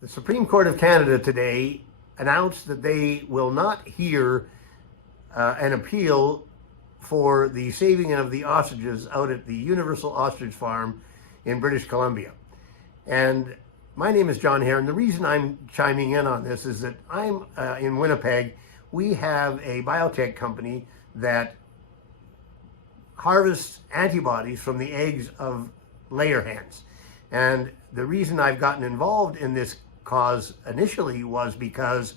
The Supreme Court of Canada today announced that they will not hear an appeal for the saving of the ostriches out at the Universal Ostrich Farm in British Columbia. And my name is John Hare, and the reason I'm chiming in on this is that I'm in Winnipeg. We have a biotech company that harvests antibodies from the eggs of layer hens. And the reason I've gotten involved in this cause initially was because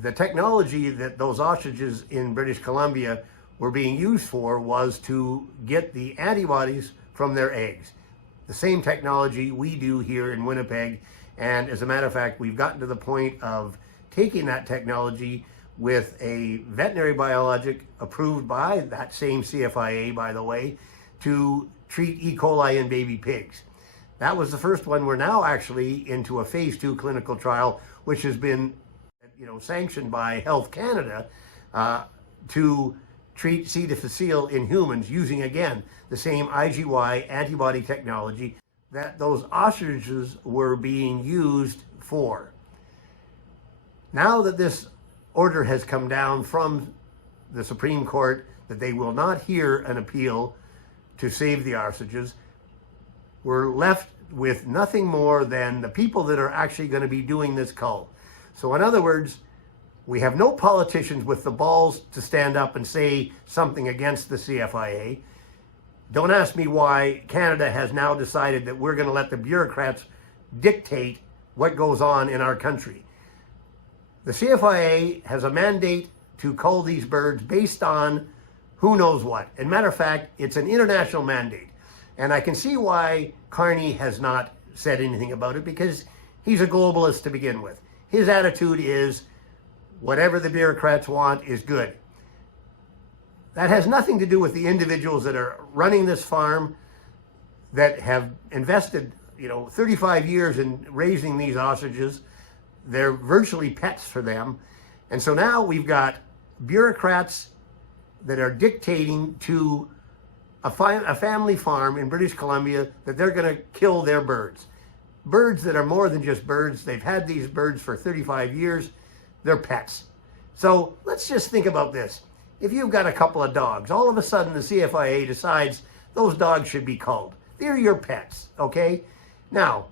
the technology that those ostriches in British Columbia were being used for was to get the antibodies from their eggs. The same technology we do here in Winnipeg, and as a matter of fact, we've gotten to the point of taking that technology with a veterinary biologic approved by that same CFIA, by the way, to treat E. coli in baby pigs. That was the first one. We're now actually into a phase 2 clinical trial, which has been, sanctioned by Health Canada to treat C. difficile in humans using, again, the same IgY antibody technology that those ostriches were being used for. Now that this order has come down from the Supreme Court that they will not hear an appeal to save the ostriches, we're left with nothing more than the people that are actually going to be doing this cull. So in other words, we have no politicians with the balls to stand up and say something against the CFIA. Don't ask me why Canada has now decided that we're going to let the bureaucrats dictate what goes on in our country. The CFIA has a mandate to cull these birds based on who knows what. As a matter of fact, it's an international mandate. And I can see why Carney has not said anything about it, because he's a globalist to begin with. His attitude is whatever the bureaucrats want is good. That has nothing to do with the individuals that are running this farm, that have invested 35 years in raising these ostriches. They're virtually pets for them. And so now we've got bureaucrats that are dictating to a family farm in British Columbia that they're going to kill their birds. Birds that are more than just birds. They've had these birds for 35 years. They're pets. So let's just think about this. If you've got a couple of dogs, all of a sudden the CFIA decides those dogs should be culled. They're your pets, okay? Now,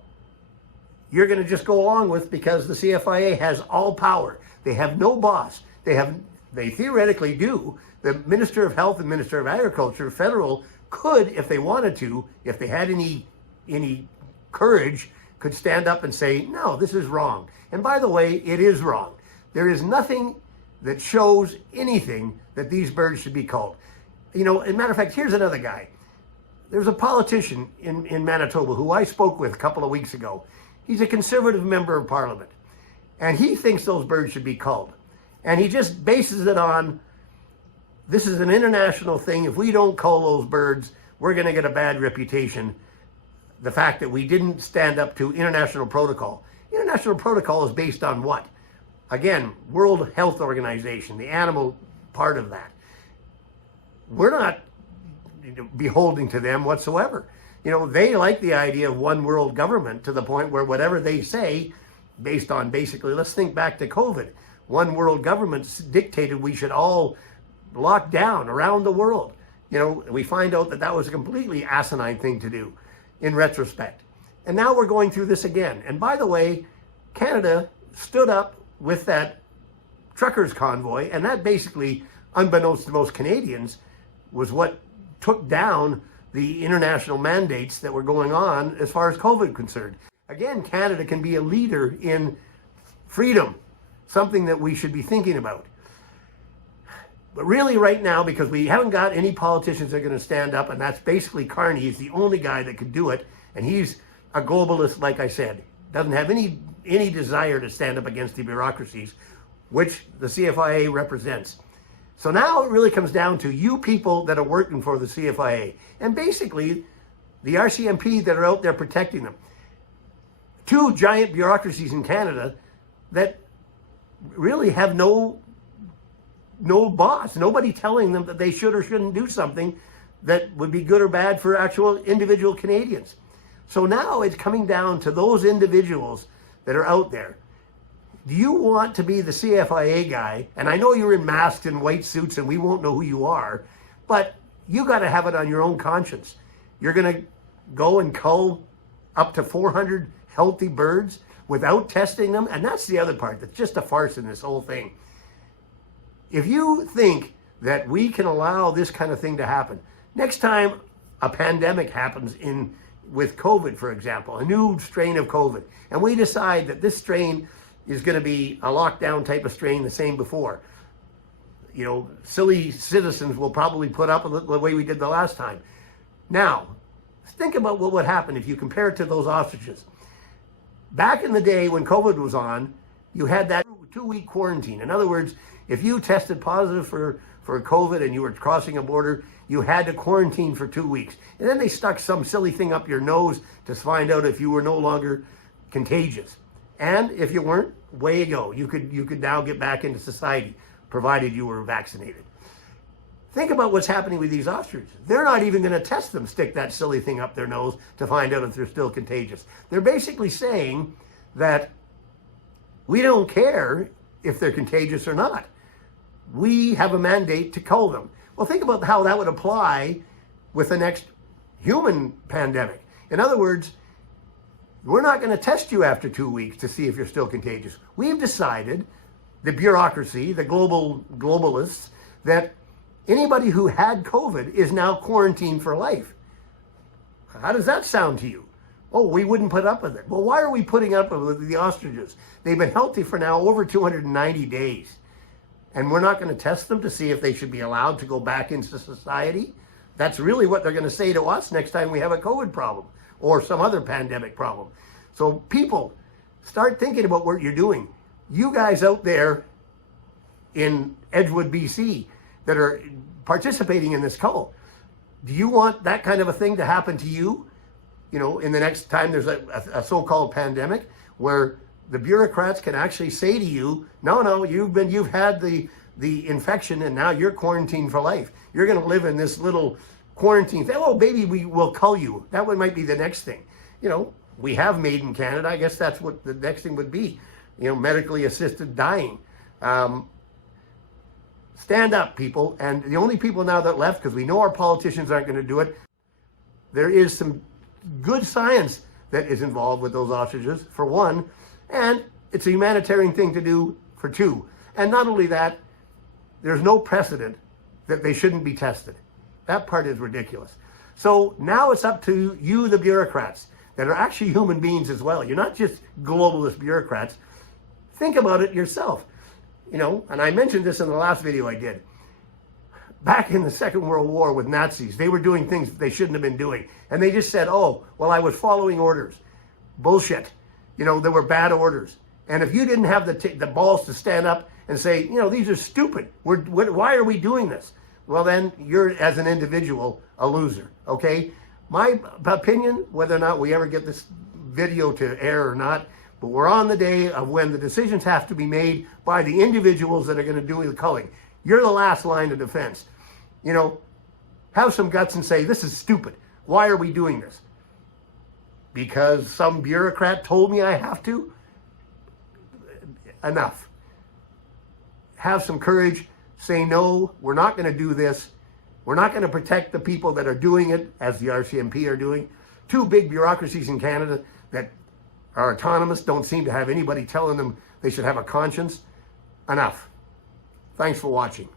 you're going to just go along with, because the CFIA has all power. They have no boss. They theoretically do. The Minister of Health and Minister of Agriculture, federal, could, if they wanted to, if they had any courage, could stand up and say, no, this is wrong. And by the way, it is wrong. There is nothing that shows anything that these birds should be culled. As a matter of fact, here's another guy. There's a politician in Manitoba who I spoke with a couple of weeks ago. He's a Conservative member of Parliament, and he thinks those birds should be culled. And he just bases it on, this is an international thing. If we don't cull those birds, we're going to get a bad reputation. The fact that we didn't stand up to international protocol. International protocol is based on what? Again, World Health Organization, the animal part of that. We're not beholden to them whatsoever. They like the idea of one world government, to the point where whatever they say, based on basically, let's think back to COVID. One world government dictated we should all lock down around the world. We find out that that was a completely asinine thing to do in retrospect. And now we're going through this again. And by the way, Canada stood up with that truckers convoy, and that basically, unbeknownst to most Canadians, was what took down the international mandates that were going on as far as COVID concerned. Again, Canada can be a leader in freedom, something that we should be thinking about. But really right now, because we haven't got any politicians that are going to stand up, and that's basically Carney. He's the only guy that could do it, and he's a globalist, like I said. Doesn't have any desire to stand up against the bureaucracies, which the CFIA represents. So now it really comes down to you people that are working for the CFIA, and basically the RCMP that are out there protecting them. Two giant bureaucracies in Canada that really have no boss, nobody telling them that they should or shouldn't do something that would be good or bad for actual individual Canadians. So now it's coming down to those individuals that are out there. Do you want to be the CFIA guy? And I know you're in masks and white suits and we won't know who you are, but you got to have it on your own conscience. You're going to go and cull up to 400 healthy birds without testing them. And that's the other part that's just a farce in this whole thing. If you think that we can allow this kind of thing to happen, next time a pandemic happens with COVID, for example, a new strain of COVID, and we decide that this strain is going to be a lockdown type of strain, the same before, you know, silly citizens will probably put up the way we did the last time. Now, think about what would happen if you compare it to those ostriches. Back in the day when COVID was on, you had that 2-week quarantine. In other words, if you tested positive for COVID and you were crossing a border, you had to quarantine for 2 weeks. And then they stuck some silly thing up your nose to find out if you were no longer contagious. And if you weren't, way you go. You could now get back into society, provided you were vaccinated. Think about what's happening with these ostriches. They're not even going to test them, stick that silly thing up their nose to find out if they're still contagious. They're basically saying that we don't care if they're contagious or not. We have a mandate to cull them. Well, think about how that would apply with the next human pandemic. In other words, we're not going to test you after 2 weeks to see if you're still contagious. We've decided, the bureaucracy, the globalists, that anybody who had COVID is now quarantined for life. How does that sound to you? Oh, we wouldn't put up with it. Well, why are we putting up with the ostriches? They've been healthy for now over 290 days. And we're not going to test them to see if they should be allowed to go back into society? That's really what they're going to say to us next time we have a COVID problem or some other pandemic problem. So people, start thinking about what you're doing. You guys out there in Edgewood, BC, that are participating in this cull, do you want that kind of a thing to happen to you? You know, in the next time there's a so-called pandemic, where the bureaucrats can actually say to you, no, you've had the infection and now you're quarantined for life. You're going to live in this little quarantine thing. Oh, baby, we will cull you. That one might be the next thing. You know, we have Made in Canada. I guess that's what the next thing would be. You know, medically assisted dying. Stand up, people. And the only people now that left, because we know our politicians aren't going to do it, there is some good science that is involved with those ostriches, for one, and it's a humanitarian thing to do, for two. And not only that, there's no precedent that they shouldn't be tested. That part is ridiculous. So now it's up to you, the bureaucrats, that are actually human beings as well. You're not just globalist bureaucrats. Think about it yourself. You know, and I mentioned this in the last video I did. Back in the Second World War with Nazis, they were doing things they shouldn't have been doing. And they just said, oh, well, I was following orders. Bullshit. You know, there were bad orders. And if you didn't have the balls to stand up and say, you know, these are stupid. Why are we doing this? Well, then you're, as an individual, a loser, okay? My opinion, whether or not we ever get this video to air or not, but we're on the day of when the decisions have to be made by the individuals that are going to do the culling. You're the last line of defense. You know, have some guts and say, this is stupid. Why are we doing this? Because some bureaucrat told me I have to? Enough. Have some courage. Say, no, we're not going to do this. We're not going to protect the people that are doing it, as the RCMP are doing. Two big bureaucracies in Canada that are autonomous, don't seem to have anybody telling them they should have a conscience. Enough. Thanks for watching.